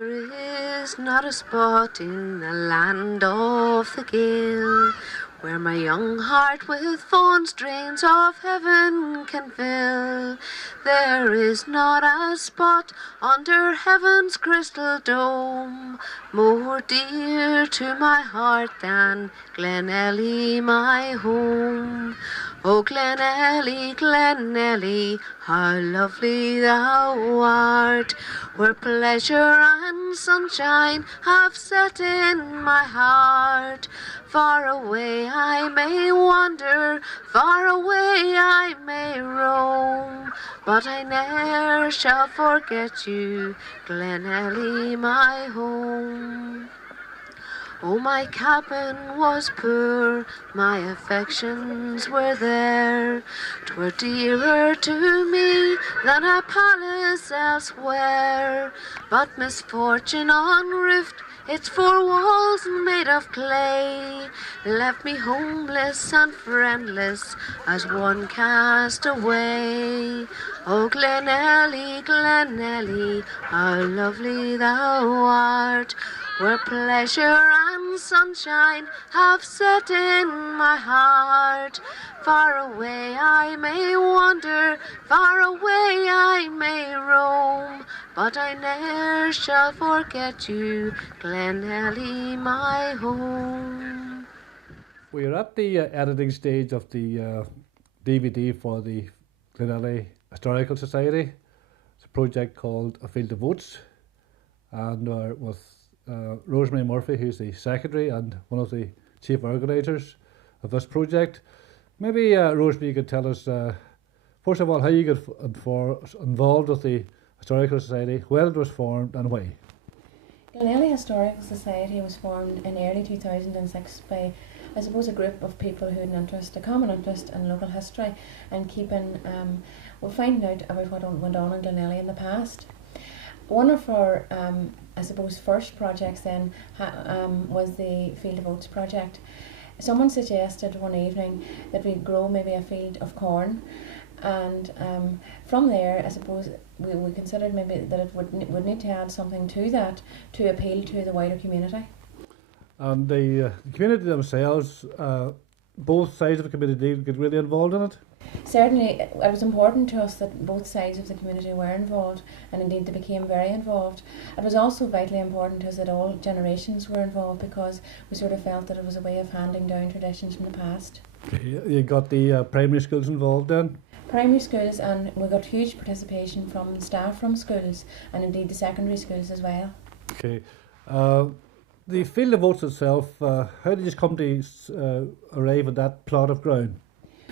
There is not a spot in the land of the gale where my young heart with fond strains of heaven can fill. There is not a spot under heaven's crystal dome more dear to my heart than Glenelly, my home. Oh, Glenelly, Glenelly, how lovely thou art, where pleasure and sunshine have set in my heart. Far away I may wander, far away I may roam, but I ne'er shall forget you, Glenelly, my home. Oh, my cabin was poor, my affections were there. 'Twere dearer to me than a palace elsewhere. But misfortune unroofed its four walls made of clay left me homeless and friendless as one cast away. Oh, Glenelly, Glenelly, how lovely thou art, where pleasure and sunshine have set in my heart. Far away I may wander, far away I may roam, but I ne'er shall forget you, Glenelly, my home. We are at the editing stage of the DVD for the Glenelly Historical Society. It's a project called A Field of Oats, and with Rosemary Murphy, who's the secretary and one of the chief organisers of this project. Maybe Rosemary, you could tell us first of all how you got involved with the Historical Society, when it was formed and why. Glenelly Historical Society was formed in early 2006 by, I suppose, a group of people who had an interest, a common interest in local history and keeping, finding out about what went on in Glenelly in the past. One of our, I suppose, first projects then was the Field of Oats project. Someone suggested one evening that we grow maybe a field of corn, and from there, I suppose, we considered maybe that it would need to add something to that to appeal to the wider community. And the community themselves, both sides of the community get really involved in it? Certainly, it was important to us that both sides of the community were involved, and indeed they became very involved. It was also vitally important to us that all generations were involved, because we sort of felt that it was a way of handing down traditions from the past. You got the primary schools involved then? Primary schools, and we got huge participation from staff from schools, and indeed the secondary schools as well. Okay. The Field of Oats itself, how did you come to arrive at that plot of ground?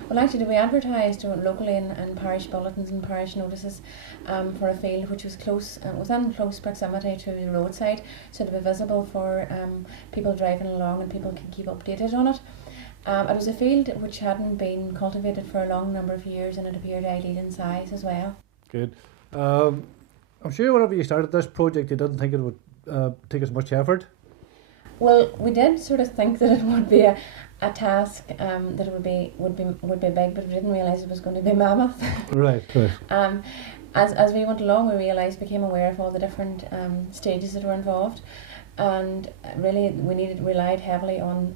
Well, actually, we advertised locally in parish bulletins and parish notices for a field which was within close proximity to the roadside, so to be visible for people driving along, and people can keep updated on it. It was a field which hadn't been cultivated for a long number of years, and it appeared ideal in size as well. Good. I'm sure whenever you started this project, you didn't think it would take as much effort. Well, we did sort of think that it would be a task that it would be big, but we didn't realise it was going to be mammoth. Right. As we went along, we became aware of all the different stages that were involved, and really we relied heavily on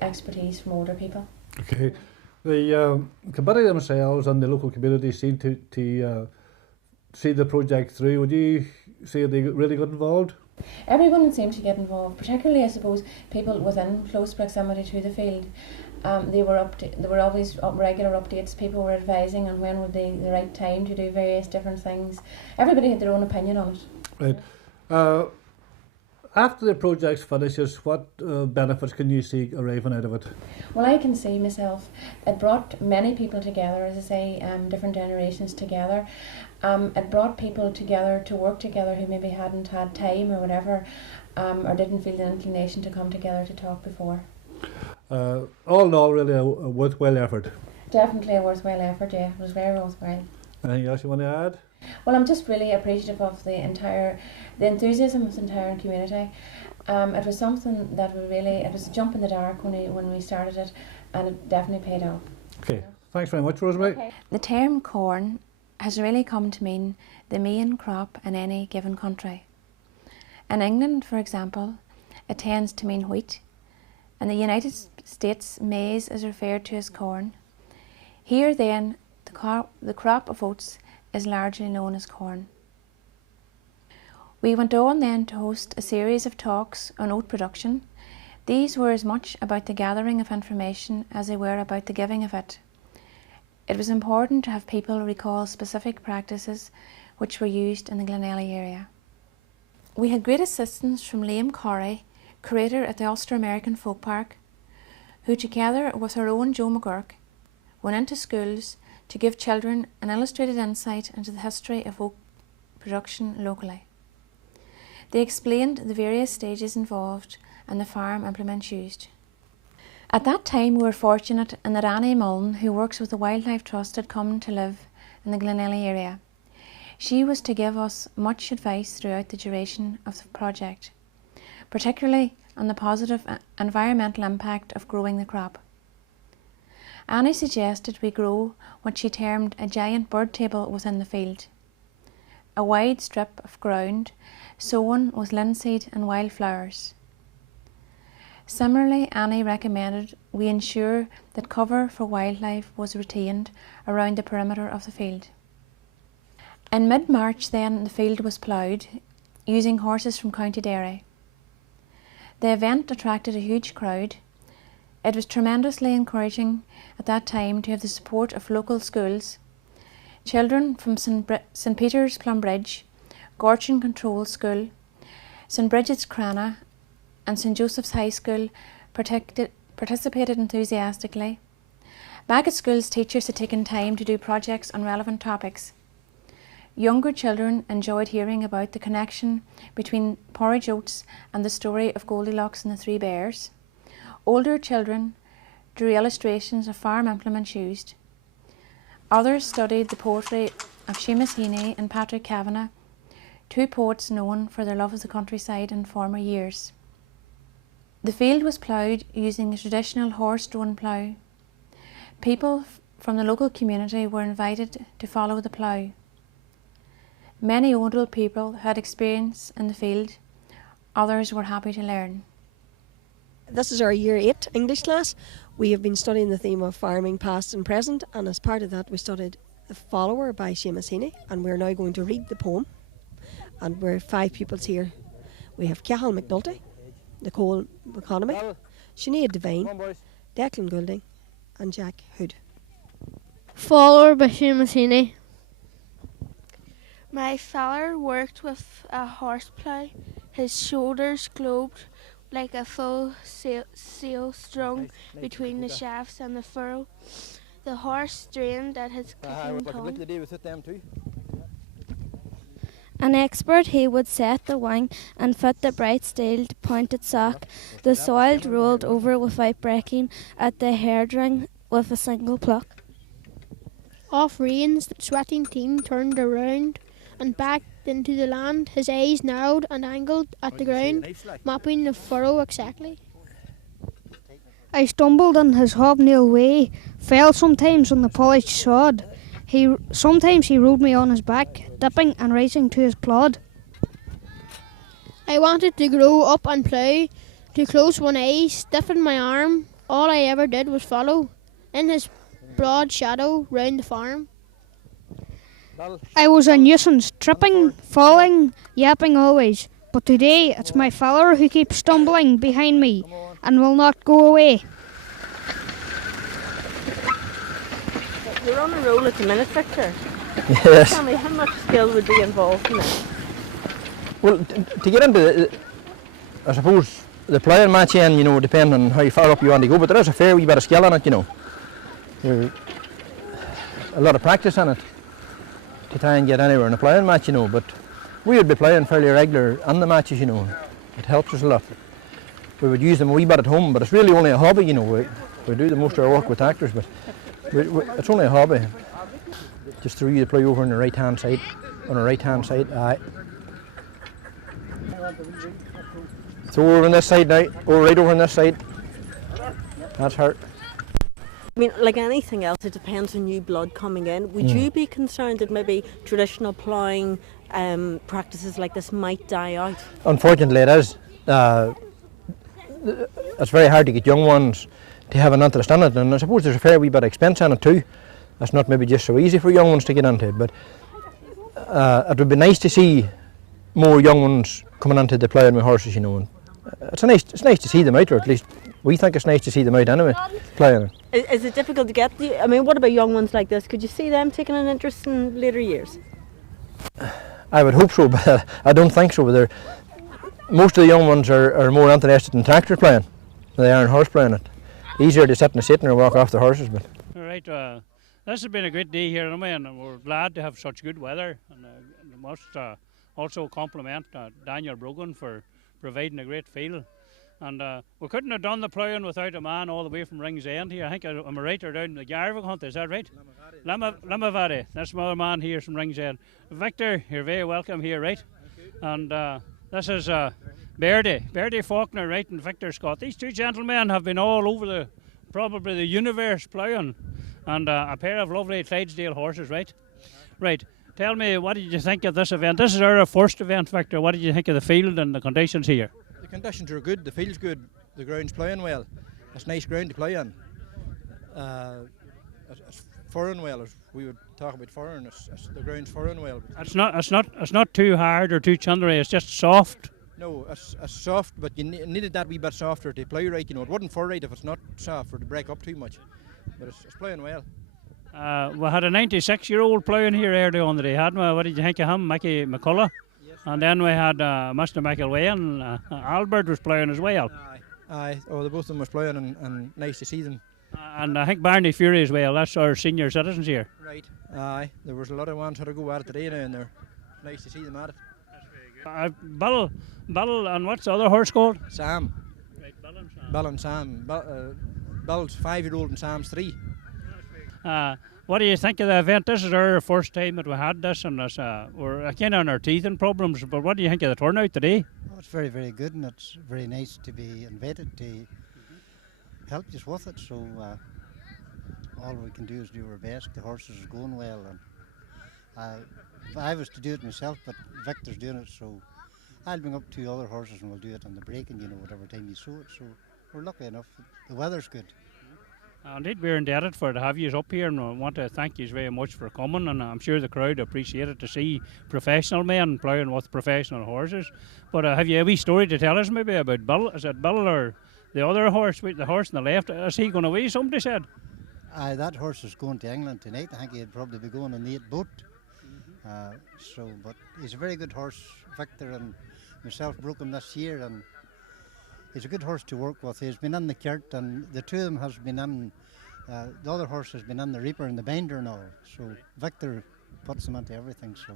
expertise from older people. Okay. The committee themselves and the local community seem to see the project through. Would you say they really got involved? Everyone seemed to get involved, particularly, I suppose, people within close proximity to the field. There were always regular updates. People were advising on when would be the right time to do various different things. Everybody had their own opinion on it. Right. After the project finishes, what benefits can you see arriving out of it? Well, I can see myself, it brought many people together, as I say, different generations together. It brought people together to work together who maybe hadn't had time or whatever, or didn't feel the inclination to come together to talk before. All in all, really a worthwhile effort. Definitely a worthwhile effort, yeah. It was very worthwhile. Anything else you want to add? Well, I'm just really appreciative of the enthusiasm of the entire community. It was something that it was a jump in the dark when we started it, and it definitely paid off. Okay, thanks very much, Rosemary. Okay. The term corn has really come to mean the main crop in any given country. In England, for example, it tends to mean wheat. In the United States, maize is referred to as corn. Here then, the crop of oats is largely known as corn. We went on then to host a series of talks on oat production. These were as much about the gathering of information as they were about the giving of it. It was important to have people recall specific practices which were used in the Glenelly area. We had great assistance from Liam Corrie, curator at the Ulster American Folk Park, who together with our own Joe McGurk went into schools to give children an illustrated insight into the history of oat production locally. They explained the various stages involved and the farm implements used. At that time we were fortunate in that Annie Mullen, who works with the Wildlife Trust, had come to live in the Glenelly area. She was to give us much advice throughout the duration of the project, particularly on the positive environmental impact of growing the crop. Annie suggested we grow what she termed a giant bird table within the field, a wide strip of ground sown with linseed and wildflowers. Similarly, Annie recommended we ensure that cover for wildlife was retained around the perimeter of the field. In mid-March then the field was ploughed using horses from County Derry. The event attracted a huge crowd. It was tremendously encouraging at that time to have the support of local schools. Children from St Peter's Plumbridge, Gorchin Control School, St Bridget's Crana and St Joseph's High School participated enthusiastically. Back at schools, teachers had taken time to do projects on relevant topics. Younger children enjoyed hearing about the connection between porridge oats and the story of Goldilocks and the Three Bears. Older children drew illustrations of farm implements used. Others studied the poetry of Seamus Heaney and Patrick Kavanagh, two poets known for their love of the countryside in former years. The field was ploughed using a traditional horse-drawn plough. People from the local community were invited to follow the plough. Many older people had experience in the field, others were happy to learn. This is our Year 8 English class. We have been studying the theme of farming past and present, and as part of that we studied The Follower by Seamus Heaney, and we're now going to read the poem. And we're 5 pupils here. We have Cathal McNulty, Nicole McConaughey, Sinead Devine, Declan Goulding and Jack Hood. Follower by Seamus Heaney. My father worked with a horse plough. His shoulders globed like a full sail strung between the shafts and the furrow. The horse strained at his clicking tongue. An expert he would set the wing and fit the bright steeled pointed sock. The soil rolled over without breaking at the hairdring with a single pluck. Off reins, the sweating team turned around and backed into the land. His eyes narrowed and angled at the ground, mapping the furrow exactly. I stumbled in his hobnail way, fell sometimes on the polished sod. Sometimes he rode me on his back, dipping and rising to his clod. I wanted to grow up and plough, to close one eye, stiffen my arm. All I ever did was follow, in his broad shadow round the farm. I was a nuisance, tripping, falling, yapping always. But today it's my father who keeps stumbling behind me and will not go away. You're on a roll at the minute, Victor. Yes. Tell me, how much skill would be involved in it? Well, to get into, I suppose, the ploughing match end, depending on how far up you want to go, but there is a fair wee bit of skill in it, There's a lot of practice in it to try and get anywhere in a ploughing match, but we would be ploughing fairly regular in the matches, It helps us a lot. We would use them a wee bit at home, but it's really only a hobby, We do the most of our work with tractors, but it's only a hobby. Just throw the plough over on the right-hand side. Aye. Throw over on this side now, right over on this side. That's her. I mean, like anything else, it depends on new blood coming in. Would you be concerned that maybe traditional ploughing practices like this might die out? Unfortunately, it is. It's very hard to get young ones to have an interest in it, and I suppose there's a fair wee bit of expense in it too. It's not maybe just so easy for young ones to get into it, but it would be nice to see more young ones coming into the ploughing with horses, you know. And it's nice to see them out, or at least we think it's nice to see them out anyway, ploughing. Is it difficult to get I mean, what about young ones like this? Could you see them taking an interest in later years? I would hope so, but I don't think so. Most of the young ones are more interested in tractor ploughing than they are in horse ploughing. It easier to sit in the sitting or walk off the horses. But all right, this has been a great day here anyway, and we're glad to have such good weather. And we must also compliment Daniel Brogan for providing a great field. And we couldn't have done the ploughing without a man all the way from Ringsend here. I think I'm a writer down in the Garvin hunt, is that right? Lamavady. That's my other man here from Ringsend. Victor, you're very welcome here, right? And this is Bertie Faulkner, right, and Victor Scott. These two gentlemen have been all over probably the universe ploughing, and a pair of lovely Clydesdale horses, right? Right. Tell me, what did you think of this event? This is our first event, Victor. What did you think of the field and the conditions here? The conditions are good, the field's good, the ground's ploughing well. It's nice ground to plough on. It's furrowing well, as we would talk about furrowing. The ground's furrowing well. It's not too hard or too chundery, it's just soft. No, it's soft, but you needed that wee bit softer to plough right, you know. It wouldn't furrow right if it's not soft or to break up too much. But it's ploughing well. We had a 96-year-old ploughing here early on today, hadn't we? What did you think of him, Mickey McCullough? Yes. And then we had Mr. McElway, and Albert was ploughing as well. Aye. Oh, the both of them was ploughing, and nice to see them. And I think Barney Fury as well, that's our senior citizens here. Right. Aye, there was a lot of ones had to go at it today now, and they're nice to see them at it. That's very good. Bill, and what's the other horse called? Sam. Right, Bill and Sam. Bill's 5-year-old and Sam's 3. What do you think of the event? This is our first time that we had this, and we're kind of on our teeth and problems, but what do you think of the turnout today? Oh, it's very, very good, and it's very nice to be invited to help us with it, so all we can do is do our best. The horses are going well, and I was to do it myself, but Victor's doing it, so I'll bring up 2 other horses and we'll do it on the breaking, you know, whatever time you sow it, so we're lucky enough. The weather's good. Indeed, we're indebted for to have you up here, and I want to thank you very much for coming, and I'm sure the crowd appreciate it to see professional men ploughing with professional horses. But have you a wee story to tell us maybe about Bill? Is it Bill or the other horse, the horse on the left? Is he going away, somebody said? That horse is going to England tonight. I think he'd probably be going on the 8 boat. But he's a very good horse. Victor and myself broke him this year, and he's a good horse to work with. He's been in the kirt, and the 2 of them has been in. The other horse has been in the reaper and the binder and all. So Victor puts him into everything. So.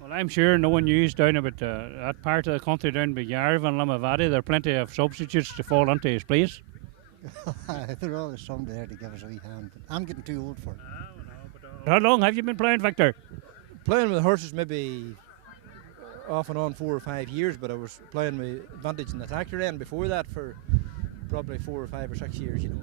Well, I'm sure no one news down about that part of the country down by Yarv and Lamavady. There are plenty of substitutes to fall into his place. There are always some there to give us a wee hand, but I'm getting too old for it. How long have you been ploughing, Victor? Ploughing with horses maybe off and on 4 or 5 years, but I was ploughing with advantage in the tractor end before that for probably 4 or 5 or 6 years, you know.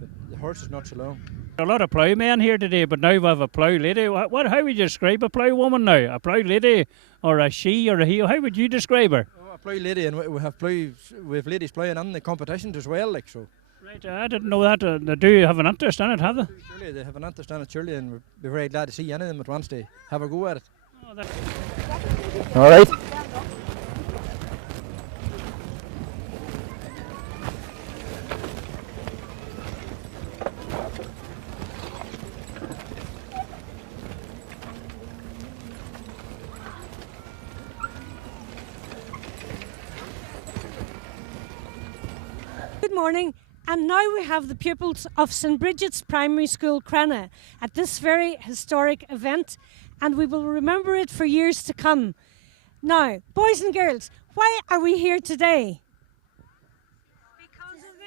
But the horse is not so long. A lot of ploughmen here today, but now we have a plough lady. How would you describe a plough woman now? A plough lady, or a she, or a he? How would you describe her? Oh, a plough lady, and we have ladies ploughing in the competitions as well, like so. Right, I didn't know that. They do have an interest in it, have they? Surely they have an interest in it, surely, and we'd be very glad to see any of them that wants to have a go at it. Oh, all right. Good morning, and now we have the pupils of St Bridget's Primary School, Crenna, at this very historic event, and we will remember it for years to come. Now, boys and girls, why are we here today? Because of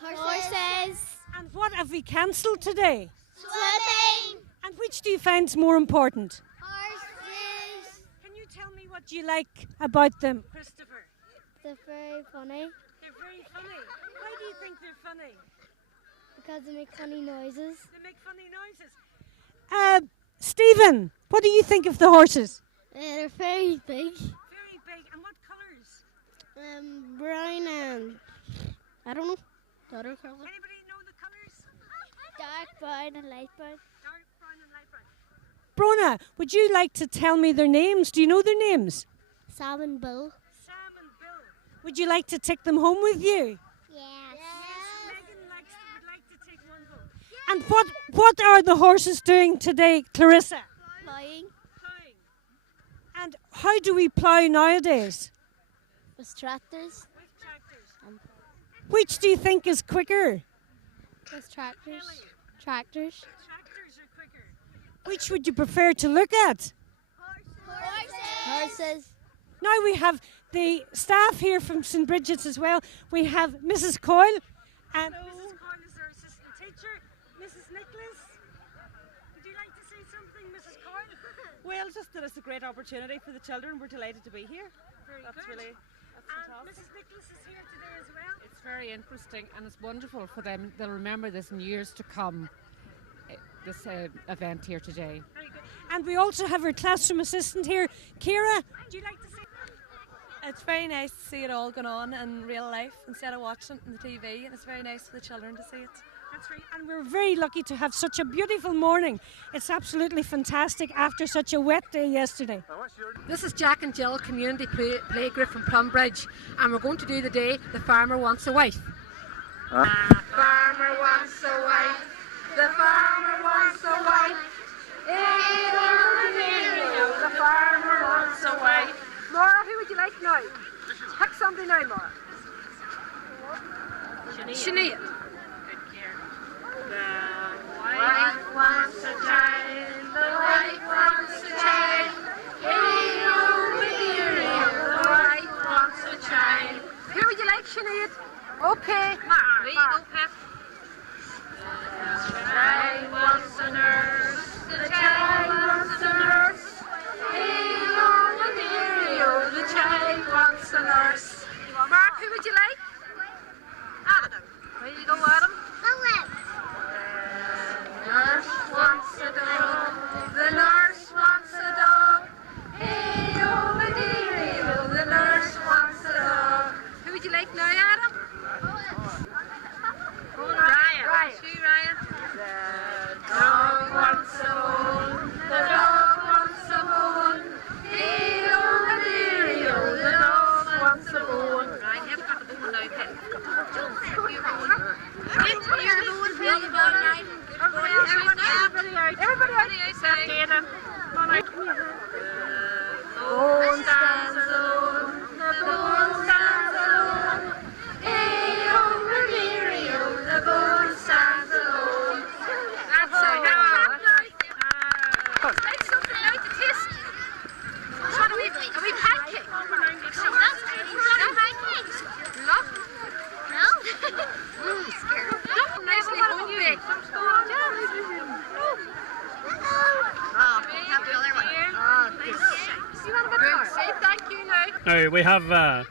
the horses. And what have we cancelled today? Swimming. And which do you find more important? Horses. Can you tell me what you like about them, Christopher? They're very funny. They're very funny. Why do you think they're funny? Because they make funny noises. They make funny noises. Stephen, what do you think of the horses? They're very big. Very big. And what colours? Brown and I don't know. The other colour. Anybody know the colours? Dark brown and light brown. Dark brown and light brown. Brona, would you like to tell me their names? Do you know their names? Sam and Bill. Sam and Bill. Would you like to take them home with you? Yes. Megan would like to take one home. And what are the horses doing today, Clarissa? Ploughing. Ploughing. And how do we plough nowadays? With tractors. Which do you think is quicker? With tractors. Tractors. Tractors are quicker. Which would you prefer to look at? Horses. Now we have the staff here from St. Bridget's as well. We have Mrs. Coyle, and Mrs. Coyle is our assistant teacher. Mrs. Nicholas, would you like to say something, Mrs. Coyle? Well, just that it's a great opportunity for the children. We're delighted to be here. That's fantastic. Mrs. Nicholas is here today as well. It's very interesting and it's wonderful for them. They'll remember this in years to come, this event here today. Very good. And we also have our classroom assistant here. Kira, would you like to say? It's very nice to see it all going on in real life instead of watching it on the TV, and it's very nice for the children to see it. That's right, and we're very lucky to have such a beautiful morning. It's absolutely fantastic after such a wet day yesterday. This is Jack and Jill Community Play Group from Plumbridge, and we're going to do the day The Farmer Wants a Wife. The farmer wants a wife. The farmer wants a wife. The farmer wants a wife. Maura, who would you like now? Pick somebody now, Maura. Sinead. The wife wants a child. The wife wants a child. The wife wants a child. Who would you like, Sinead? Okay. There you go, Pep. The child wants a nurse. The child wants a nurse. The child wants a nurse. Mark, who would you like? Adam. There you go, Adam. The nurse wants a dog. The nurse wants a dog. The nurse wants a dog. Who would you like now, Adam? Ryan. Ryan. The dog wants a bone. The dog wants a bone. The dog wants a bone. Ryan, you haven't got the bone now, Pip. Bone stands alone. The bone stands alone. The bone stands alone. That's Make something out to taste. What are we pancakes? Pancakes. Look. No. Look nicely home-baked. Say thank you now. Now we have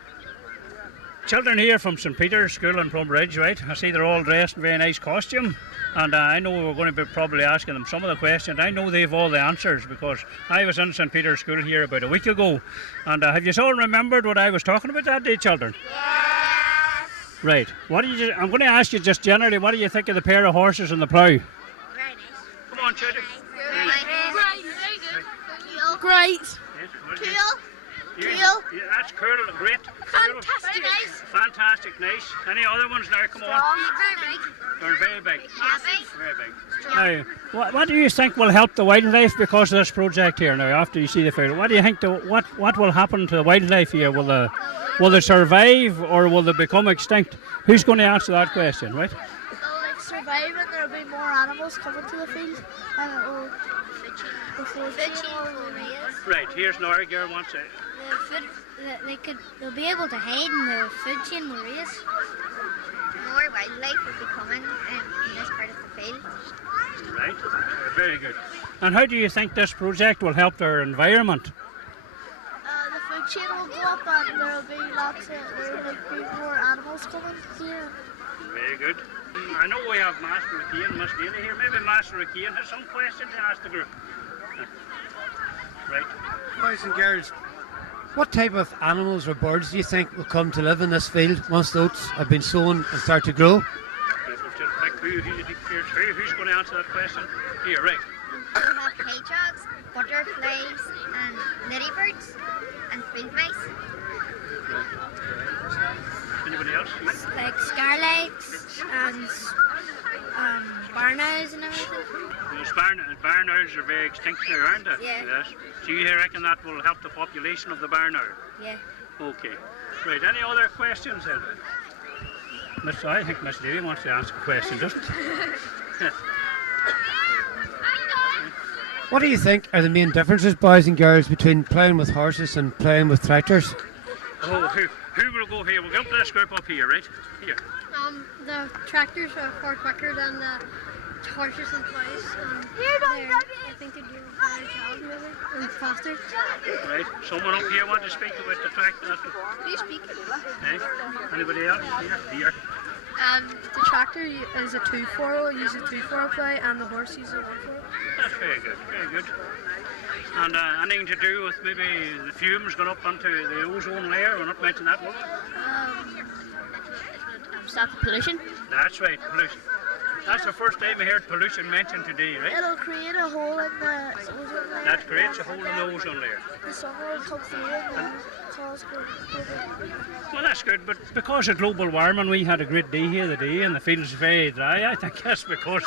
children here from St. Peter's School in Plumbridge, right? I see they're all dressed in very nice costume, and I know we're going to be probably asking them some of the questions. I know they've all the answers because I was in St. Peter's School here about a week ago, and have you all remembered what I was talking about that day, children? Yes. Right. I'm going to ask you just generally, what do you think of the pair of horses and the plough? Very nice. Come on, Chudy. Great. Cool. Cool. That's cool. Great. Fantastic. Very nice. Fantastic. Nice. Any other ones now? Come on. Very big. They're very big. Happy. Very big. Now, what do you think will help the wildlife because of this project here? Now, after you see the field, what do you think? What will happen to the wildlife here? Will they survive or will they become extinct? Who's going to answer that question, right? They'll survive and there'll be more animals coming to the field, and it will. Right. Here's Nora. Girl wants it. They'll be able to hide in the food chain will raise. More wildlife will be coming in this part of the field. Right. Very good. And how do you think this project will help their environment? The food chain will go up and there will be more animals coming here. Very good. I know we have Master O'Kane and Miss Daly here. Maybe Master O'Kane has some questions to ask the group. Right. Boys and girls, what type of animals or birds do you think will come to live in this field once the oats have been sown and start to grow? Who's going to answer that question? Here, right. We have hedgehogs, butterflies, and ladybirds, and field mice. Anybody else? Like scarlets and barn owls and everything. Those barn owls are very extinct now, aren't they? Yeah. Yes. So you reckon that will help the population of the barn owl? Yeah. Okay. Right, any other questions then? I think Miss Daly wants to ask a question, doesn't she? What do you think are the main differences, boys and girls, between ploughing with horses and ploughing with tractors? Oh, who will go here? We'll get this group up here, right? Here. The tractors are far quicker than the horses and plows. I think they do a better job really, and faster. Right. Someone up here want to speak about the tractor? You speak. Hey? Anybody else? Here. The tractor is a 2-4-wheel, uses a 2-4 plow, and the horse uses a 1-4. That's very good, very good. And anything to do with maybe the fumes going up onto the ozone layer? We're not mentioning that one. Stop the pollution. That's right, pollution. That's the first time I heard pollution mentioned today, right? It'll create a hole in the ozone layer. That creates a hole in the ozone layer. The sun will come through and it's all good. Well, that's good, but because of global warming, we had a great day here today, and the field's very dry. I think that's because,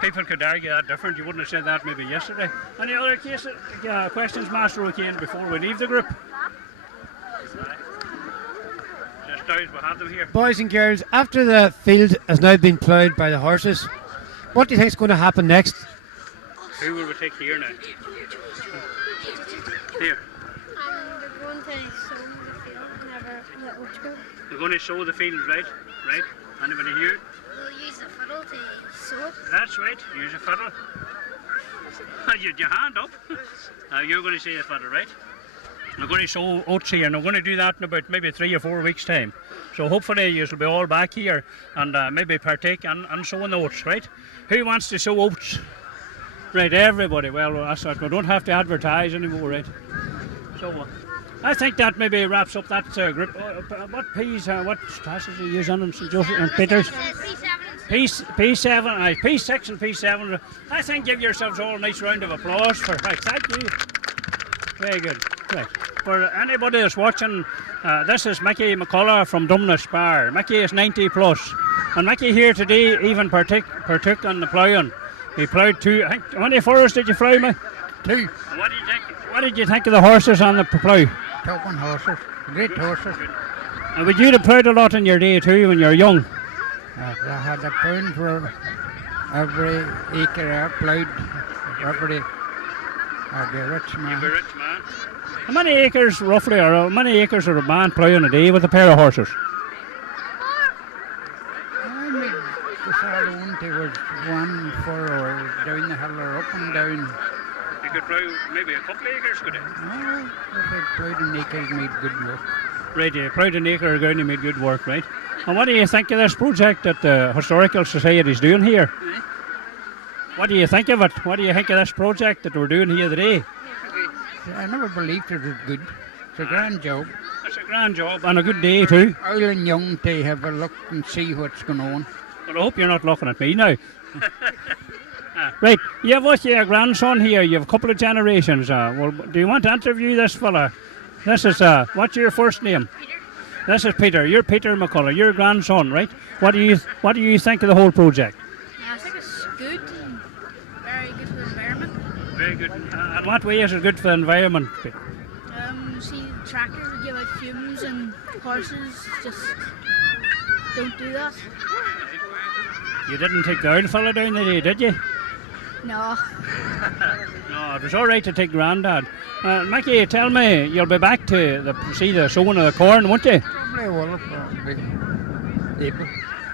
people could argue that different. You wouldn't have said that maybe yesterday. Any other questions, Master O'Kane, before we leave the group? Just out, we'll have them here. Boys and girls, after the field has now been ploughed by the horses, what do you think is going to happen next? Who will we take here now? Here. They're going to sow the field whenever the oats grow. We're going to sow the field, right? Right? Anybody here? We'll use the fiddle to sow it. That's right, use a fiddle. You had your hand up. You're going to say a fiddle, right? We're going to sow oats here, and we're going to do that in about maybe 3 or 4 weeks' time. So hopefully you'll be all back here and maybe partake in sowing the oats, right? Who wants to sow oats? Right, everybody. Well, that's it. We don't have to advertise anymore, right? So I think that maybe wraps up that group. What peas, what classes are you using in St. Joseph and Peters? P7, P6 and P7. I think give yourselves all a nice round of applause for right. Thank you. Very good. Right. For anybody that's watching, this is Mickey McCullough from Dumna Spar. Mickey is 90 plus, and Mickey here today even partook in the ploughing. He ploughed 2. I think, how many furrows did you plough, Mike? 2. What did you think of the horses on the plough? Top one horses, great horses. And would you have ploughed a lot in your day too when you were young? I had a pound for every acre I ploughed. I'd be a rich man. You'd be a rich man. How many acres roughly, or how many acres are a man ploughing a day with a pair of horses? I mean, the salon there was 1 furrow down the hill or up and down. You could plough maybe a couple of acres, could you? No, if I ploughed an acre, it made good work. Right, you ploughed an acre ago and you made good work, right? And what do you think of this project that the Historical Society is doing here? What do you think of it? What do you think of this project that we're doing here today? I never believed it was good. It's a grand job. It's a grand job and a good day too. Old and young to have a look and see what's going on. Well, I hope you're not looking at me now. Right, you have with your grandson here. You have a couple of generations. Well, do you want to interview this fella? This is, what's your first name? Peter. This is Peter. You're Peter McCullough. You're grandson, right? What do you think of the whole project? I think it's good and very good for the environment. Very good. And what way is it good for the environment, Peter? See, tractors that give out fumes and horses just don't do that. You didn't take the old fella down today, did you? No. No, it was all right to take Grandad. Mickey, tell me, you'll be back to see the sowing of the corn, won't you? Probably will, April.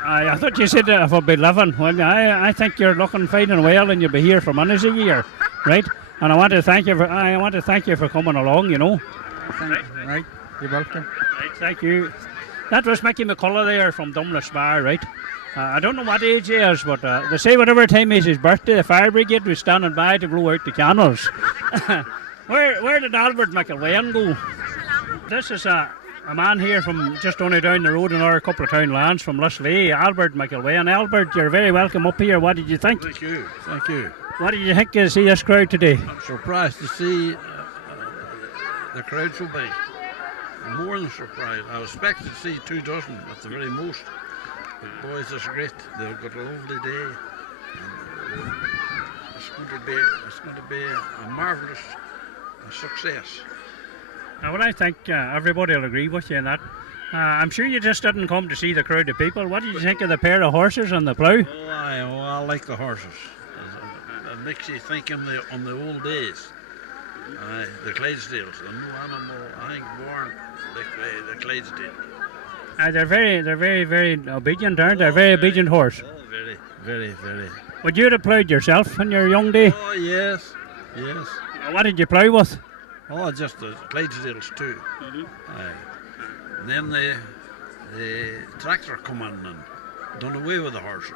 I thought you said that if I'll be living. Well, I think you're looking fine and well, and you'll be here for months a year, right? And I want to thank you for coming along. Right, you're welcome. Right, thank you. That was Mickey McCullough there from Dumna Spar, right? I don't know what age he is, but they say whatever time is his birthday, the fire brigade was standing by to blow out the candles. Where did Albert McElwain go? This is a man here from just only down the road in our couple of town lands from Lislee, Albert McElwain. Albert, you're very welcome up here. What did you think? Thank you, thank you. What did you think to see this crowd today? I'm surprised to see the crowd so big. I'm more than surprised. I expected to see 2 dozen at the very most. But boys, it's great. They've got a lovely day. And it's going to be a marvellous success. Now, well, I think everybody will agree with you in that. I'm sure you just didn't come to see the crowd of people. What did you think of the pair of horses and the plough? I like the horses. It makes you think on the old days. The Clydesdales, the new animal, I think, born the Clydesdale. They're very, very obedient, aren't they? Very obedient horse. Oh, very, very, very. Would you have ploughed yourself in your young day? Oh, yes, yes. What did you plough with? Oh, just the Clydesdales too. And then the tractor come in and done away with the horses.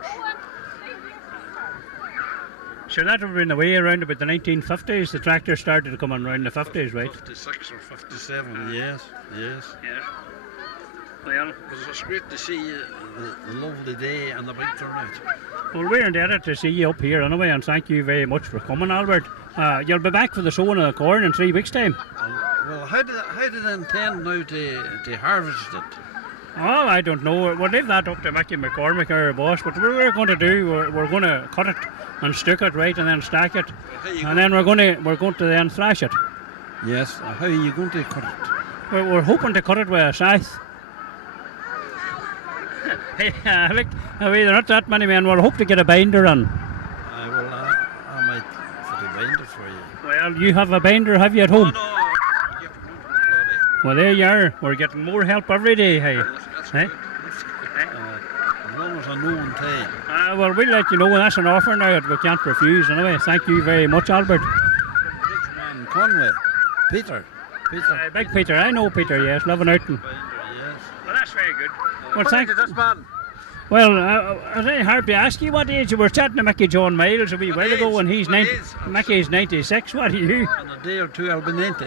So that would have been the way around about the 1950s. The tractor started coming around the 50s, right? 56 or 57, yes. Well, it's great to see the lovely day and the big turnout. Well, we're indebted to see you up here anyway, and thank you very much for coming, Albert. You'll be back for the sowing of the corn in 3 weeks' time. Well, how did they intend now to harvest it? Oh, I don't know. We'll leave that up to Mickey McCormick, our boss. But what we're going to do, we're going to cut it and stick it right, and then stack it, and then we're going to then thrash it. Yes. How are you going to cut it? We're hoping to cut it with a scythe. Hey, look, there aren't that many men. We'll hope to get a binder on. I might put a binder for you. Well, you have a binder, have you, at home? No. Well, there you are. We're getting more help every day, hey? That's good. As long as I know in time. Well, we'll let you know. That's an offer now that we can't refuse. Anyway, thank you very much, Albert. And Conway. Peter. Big Peter. I know Peter, yes. Living out in. Well, that's very good. Well, thank this man. Well, I very hard to ask you what age. You were chatting to Mickey John Miles a wee while ago, and he's Mickey's 96. What are you? In a day or two, I'll be 90.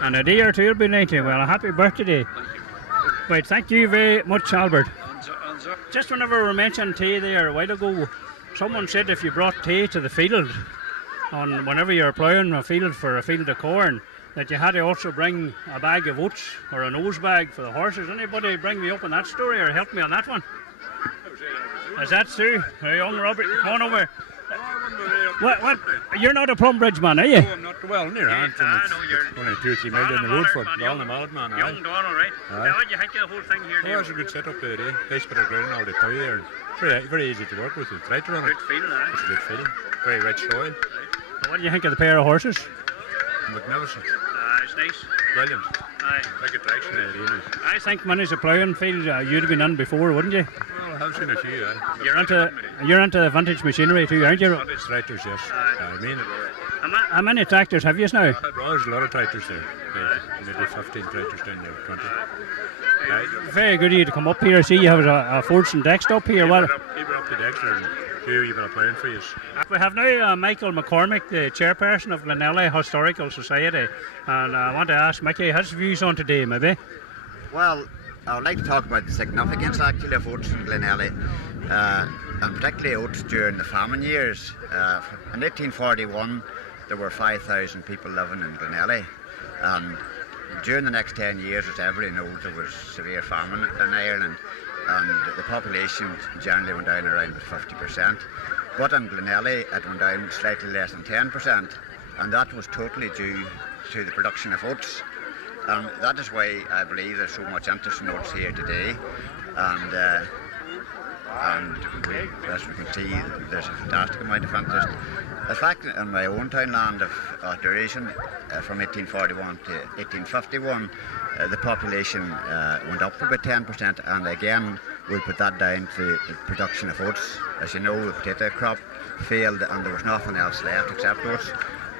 And a day or two, you'll be 90. Well, a happy birthday. Right, thank you very much, Albert. Just whenever we were mentioning tea there a while ago, someone said if you brought tea to the field, on whenever you're ploughing a field for a field of corn, that you had to also bring a bag of oats or a nose bag for the horses. Anybody bring me up on that story or help me on that one? Is that true? Hey, young Robert, come on over. What? You're not a Plumbridge man, are you? No, I'm not. Well, near Hampton. It's only 2 or 3 miles down the road from Donald and Mallet, man. Young Donald, right? Now, what do you think of the whole thing here? Oh, it's a good setup there, eh? Nice bit of ground, all the plough there. Very easy to work with. It's right around it. Good feeling, eh? It's a good feeling. Very rich soil. What do you think of the pair of horses? Magnificent. It's nice. Brilliant. Aye. Big attraction there, really. I think when it's a ploughing field, you'd have been in before, wouldn't you? Well, I have seen a few, eh? You're into the vintage machinery too, aren't you? Vintage tractors, yes. I mean it. How many tractors have you now? There's a lot of tractors there. Maybe 15 tractors down there, 20. Very good of you to come up here. I see you have a Fords and Dext up here. Keep it up to Dexter and do you been playing for you. We have now Michael McCormick, the chairperson of Glenelly Historical Society, and I want to ask Mickey his views on today, maybe. Well, I would like to talk about the significance actually of oats in Glenelly, and particularly oats during the famine years. In 1841 there were 5,000 people living in Glenelly, and during the next 10 years, as everybody knows, there was severe famine in Ireland, and the population generally went down around 50%. But in Glenelly it went down slightly less than 10%, and that was totally due to the production of oats. And that is why I believe there's so much interest in oats here today. And as we can see, there's a fantastic amount of interest. In fact, in my own townland of Duration, from 1841 to 1851, the population went up about 10%, and again we'll put that down to the production of oats. As you know, the potato crop failed and there was nothing else left except oats,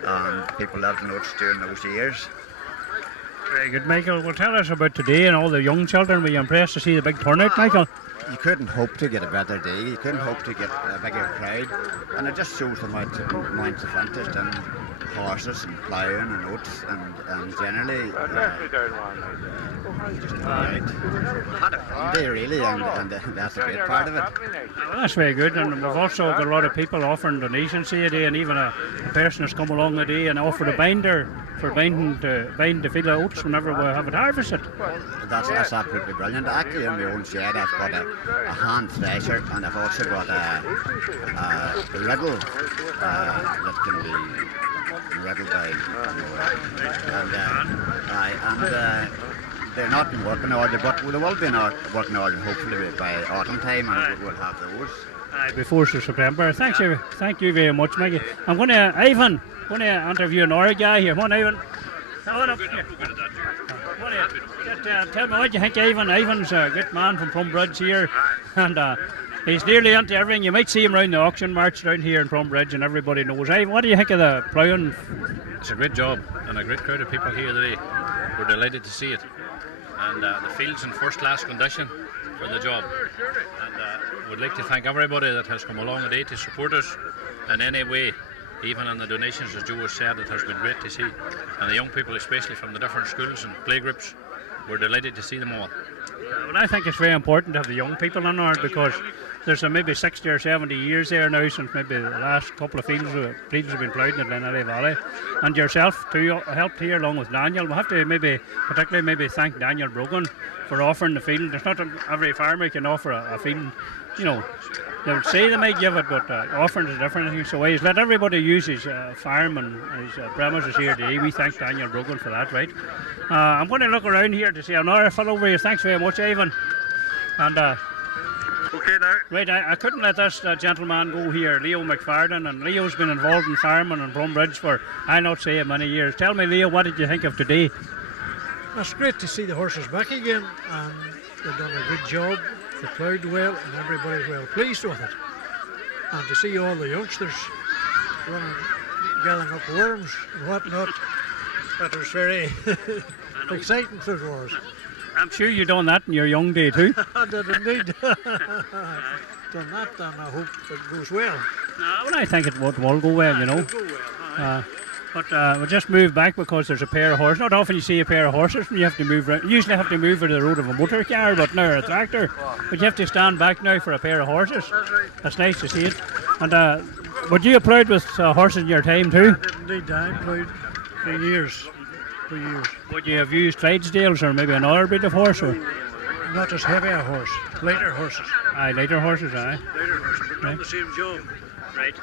and people lived on oats during those years. Very good, Michael. Well, tell us about today and all the young children. Were you impressed to see the big turnout, Michael? you couldn't hope to get a better day. You couldn't hope to get a bigger crowd, and it just shows the amounts of interest in horses and ploughing and oats and generally just had a fun day really, and that's a great part of it. Well, that's very good, and we've also got a lot of people offering donations here today, and even a person has come along today and offered a binder for binding the field of oats whenever we have it harvested. That's absolutely brilliant. Actually, in my own shed, I've got a hand thresher, and I've also got a riddle that can be riddled by, and they're not in working order, but they will be in working order hopefully by autumn time, and we'll have those. Before September. Thank you very much, Maggie. I'm going to interview another guy here. Come on, Ivan. Come on up here. Tell me what you think, Ivan. Ivan's a good man from Plumbridge here, and he's nearly into everything. You might see him around the auction march down here in Plumbridge, and everybody knows. Ivan, what do you think of the ploughing? It's a great job, and a great crowd of people here today. We're delighted to see it, and the field's in first-class condition for the job. And we'd like to thank everybody that has come along today to support us in any way, even in the donations, as Joe has said. It has been great to see, and the young people, especially from the different schools and playgroups, we're delighted to see them all. Well, I think it's very important to have the young people on board, because there's maybe 60 or 70 years there now since maybe the last couple of fields have been ploughed in the Glenelly Valley, and yourself too helped here along with Daniel. We'll have to particularly thank Daniel Brogan for offering the field. There's not every farmer can offer a field, you know. They'll say they might give it, but offering is a different thing. So he's let everybody use his farm and his premises here today. We thank Daniel Brogan for that, right? I'm going to look around here to see another fellow over here. Thanks very much, Ivan. And okay now. Right, I couldn't let this gentleman go here, Leo McFarden, and Leo's been involved in farming in Plumbridge for, I'll not say many years. Tell me, Leo, what did you think of today? It's great to see the horses back again, and they've done a good job. They ploughed well, and everybody's well pleased with it. And to see all the youngsters running, gelling up worms and whatnot, that was very exciting for us. I'm sure you done that in your young day too. I did indeed. Done that, and I hope it goes well. Well, I think it will go well, you know. It'll go well. But we'll just move back because there's a pair of horses. Not often you see a pair of horses when you have to move around. You usually have to move to the road of a motor car, but now a tractor. But you have to stand back now for a pair of horses. That's nice to see it. And would you have ploughed with horses in your time too? I did indeed. I ploughed for years. Would you have used Clydesdales or maybe another breed of horse? Or? Not as heavy a horse. Lighter horses. Lighter horses, aye. Lighter horses, but done the same job. Right.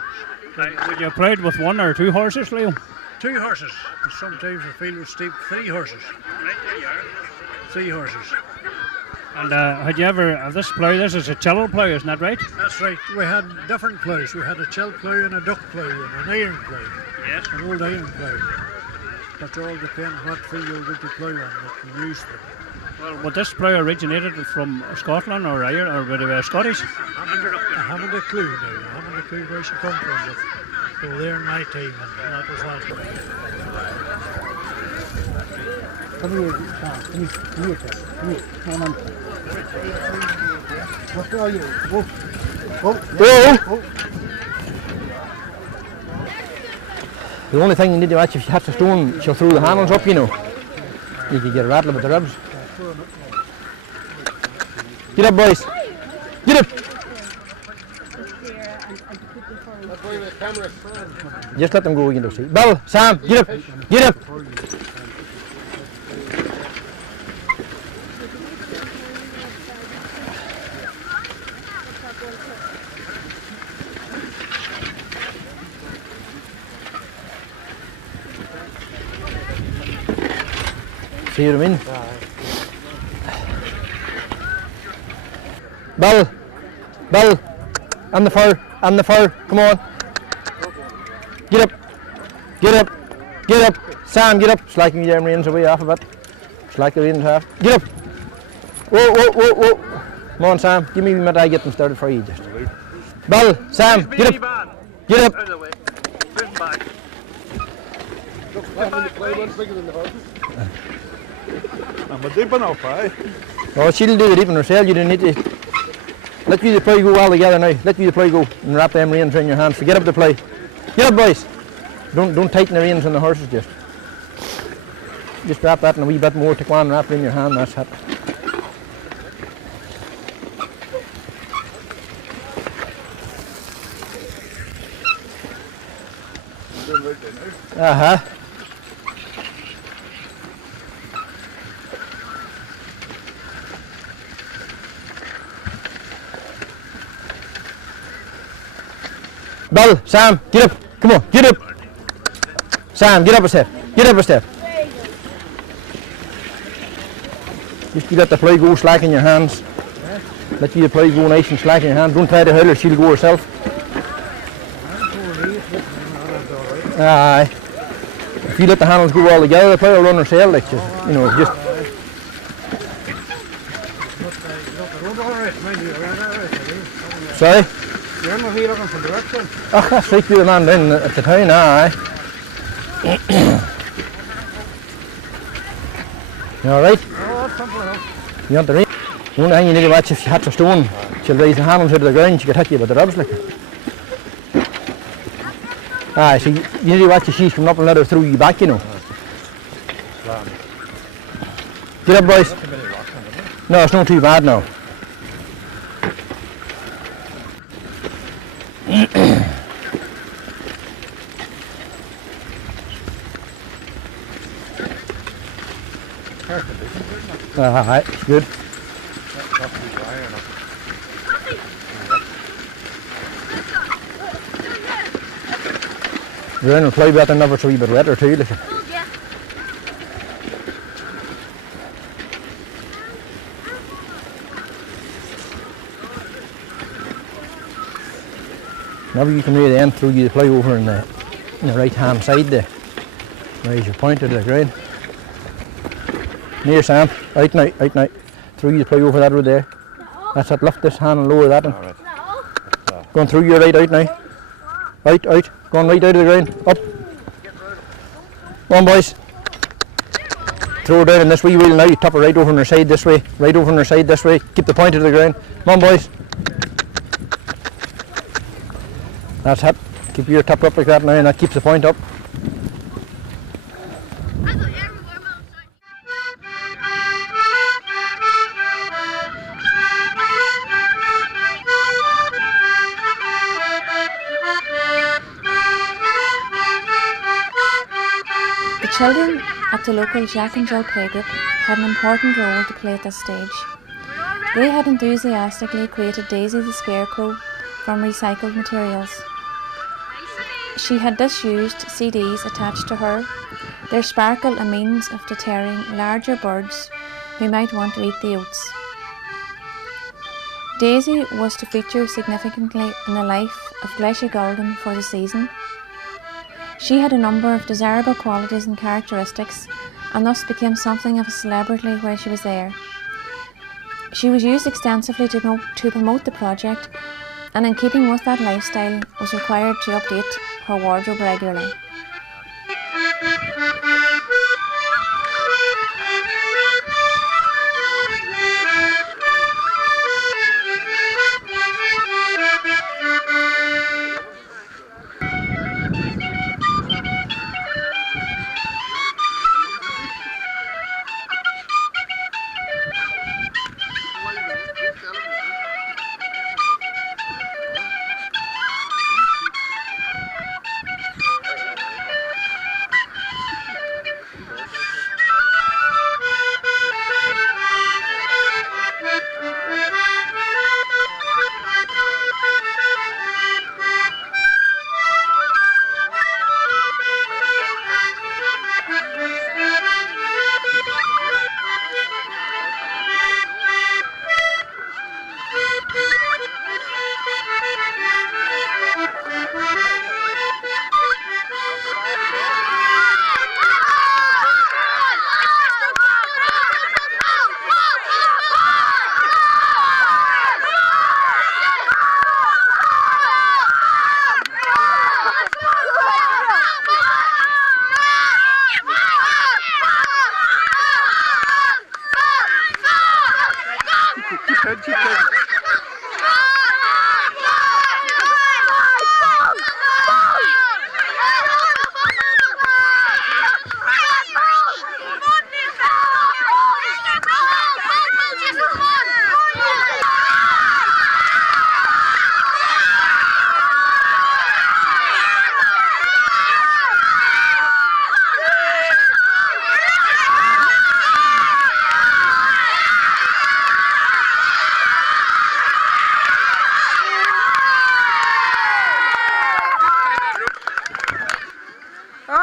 Would you have ploughed with one or two horses, Leo? 2 horses. And sometimes the field was steep. 3 horses. Right, there you are. 3 horses. And had you ever, this is a chisel plough, isn't that right? That's right. We had different ploughs. We had a chill plough and a duck plough and an iron plough. Yes. An old iron plough. But it all depends what field you're going to plough on that you use them. Well, would this plough originated from Scotland or Ireland, or would it be Scottish? I haven't a clue now. I haven't a clue where she come from. But they were there in my time, and that was that. Come here, come here. Come on. What are you? Whoa. The only thing you need to watch, if you have to stone, she'll throw the handles up, you know. You can get a rattle with the ribs. Get up, boys. Get up. Just let them go again, see. Bill, Sam, get up. Get up. See what I mean? Bill, and the fur, come on. Get up, Sam, get up. Slacken your reins away off a bit. Slack the reins half. Get up. Whoa. Come on, Sam, give me a minute, I get them started for you just. Bill, Sam, get up. Get up. I'm a deep enough, eh? Oh, she'll do it even herself, you don't need to Let you the play go all together now. Let you the play go and wrap them reins around your hands. Forget about the play. Get up, boys. Don't tighten the reins on the horses just. Just wrap that in a wee bit more. Take one and wrap it in your hand. That's it. Uh-huh. Bill, Sam, get up. Come on, get up. Sam, get up a step. Get up a step. Just you let the play go slack in your hands. Let the play go nice and slack in your hands. Don't try to hurl her, she'll go herself. Aye. If you let the handles go all together, the player will run herself, like just, you know, just. Sorry? You're not here looking for direction. Oh, that's right, you're the man down at the town, aye. You alright? Oh, that's simple enough. You want the rain? The only thing you need to watch, if you hit a stone, she'll raise the handles out of the ground, she could hit you with the ribs, like. Aye, so you need to watch the she's coming up and let her through you back, you know. Get up, boys. No, it's not too bad now. Alright, good. We're in a play better than ever, so a wee bit wetter too, listen. Now you can rear the end through you play over in the right hand side there. Raise your pointer to the ground. Near Sam, out now, out now. Through you play over that road there. That's it, lift this hand and lower that one. Going through your right out now. Out, out, going right out of the ground, up. Come on, boys. Throw it down in this wee wheel now, you tap it right over on her side this way, right over on her side this way. Keep the pointer to the ground. Come on, boys. That's it. Keep your tip up like that now and that keeps the point up. The children at the local Jack and Jill playgroup had an important role to play at this stage. They had enthusiastically created Daisy the Scarecrow from recycled materials. She had disused CDs attached to her, their sparkle a means of deterring larger birds who might want to eat the oats. Daisy was to feature significantly in the life of Gleshy Golden for the season. She had a number of desirable qualities and characteristics and thus became something of a celebrity while she was there. She was used extensively to promote the project, and in keeping with that lifestyle was required to update her wardrobe regularly.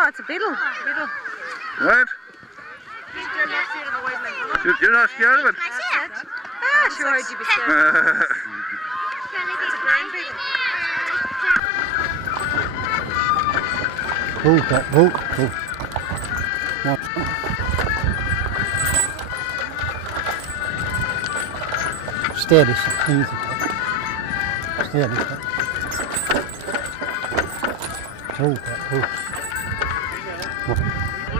it's a beetle. What? You're not scared of it? Can I see it? Ah, sure, would you be scared? It's a ground beetle. Boot. What? Steady, easy. Steady. Boot.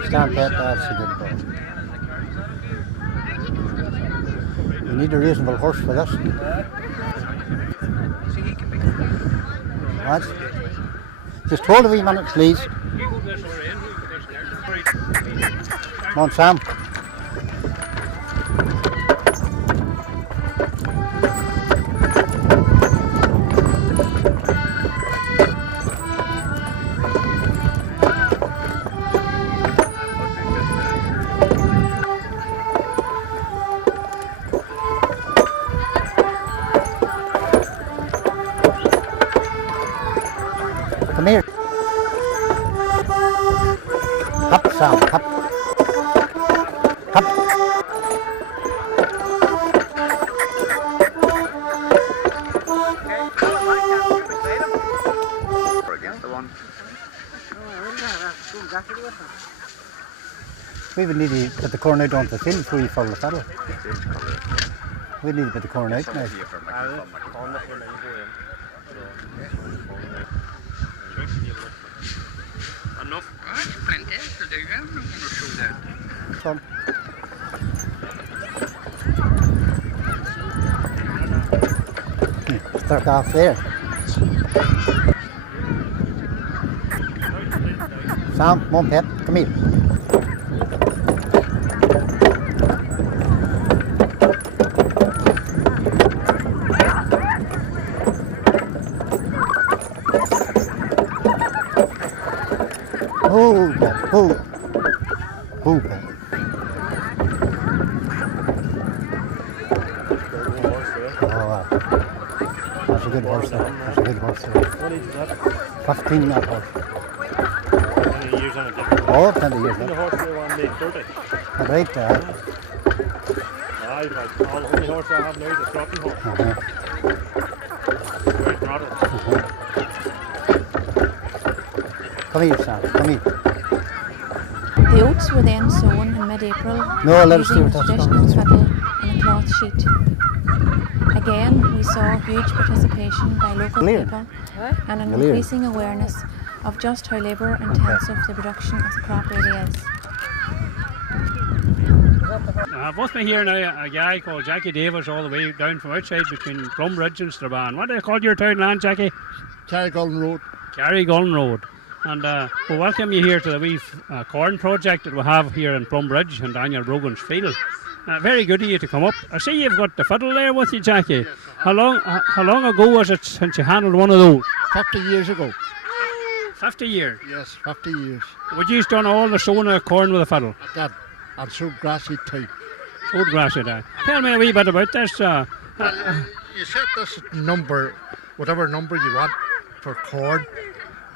Stand pat, that's a good ball. You need a reasonable horse for this. What? Just hold a wee minute, please. Come on, Sam. Come here. Up, Sam, up. Up. Against the one. We would need to put the corn out onto the field before you follow the saddle. We need to put the corn out now. Enough. That's plenty to do. I'm not going to show that. Come. Start off there. Sam, come on, Pet, come here. Oh, Pet, oh, Pet. That's a good horse there. That's a good horse there. 15 that horse. Oh, plenty of years on it. That's right there. All the only horse I have now is a trotting horse. Come here, Sam. Come here. The oats were then sown in mid-April No, let us see using what the that's traditional done. twiddle and a cloth sheet. Again, we saw huge participation by local Clear. people and an Clear. increasing awareness of just how labour-intensive the production of the crop really is. With me here now, a guy called Jackie Davis, all the way down from outside between Plumbridge and Strabane. What do you call your town land, Jackie? Carrigullen Road. Carrigullen Road. And we welcome you here to the wee corn project that we have here in Plumbridge and Daniel Brogan's field. Very good of you to come up. I see you've got the fiddle there with you, Jackie. How long ago was it since you handled one of those? 50 years ago. 50 years? Yes, 50 years. Would you have done all the sowing of corn with a fiddle? I did. And sowed grassy too. Sowed grassy too. Tell me a wee bit about this. You set this number, whatever number you want for corn,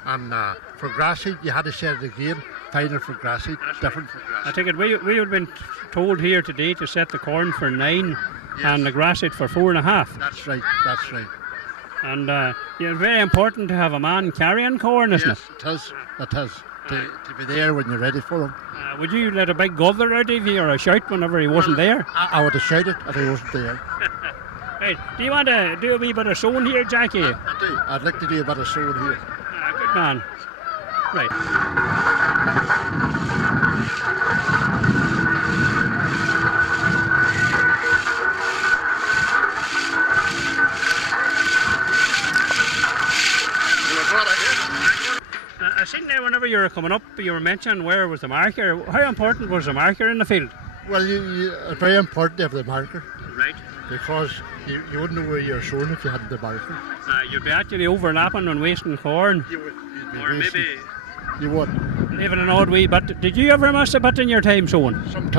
and for grassy you had to set it again. Final for grassy, different for grassy. I take it we have been told here today to set the corn for 9 and the grassy for 4.5. That's right, that's right. And it's very important to have a man carrying corn, isn't it? Yes, it is. To be there when you're ready for him. Would you let a big guther out of you or a shout whenever he wasn't there? I would have shouted if he wasn't there. Right. Do you want to do a wee bit of sowing here, Jackie? I do. I'd like to do a bit of sowing here. Good man. Right. I think there whenever you were coming up, you were mentioning where was the marker. How important was the marker in the field? Well, it's very important to have the marker. Right. Because you wouldn't know where you're sowing if you hadn't the marker. You'd be actually overlapping and wasting corn. You'd be or wasting. maybe You would. leaving an odd wee bit. Did you ever miss a bit in your time sowing? Sometimes.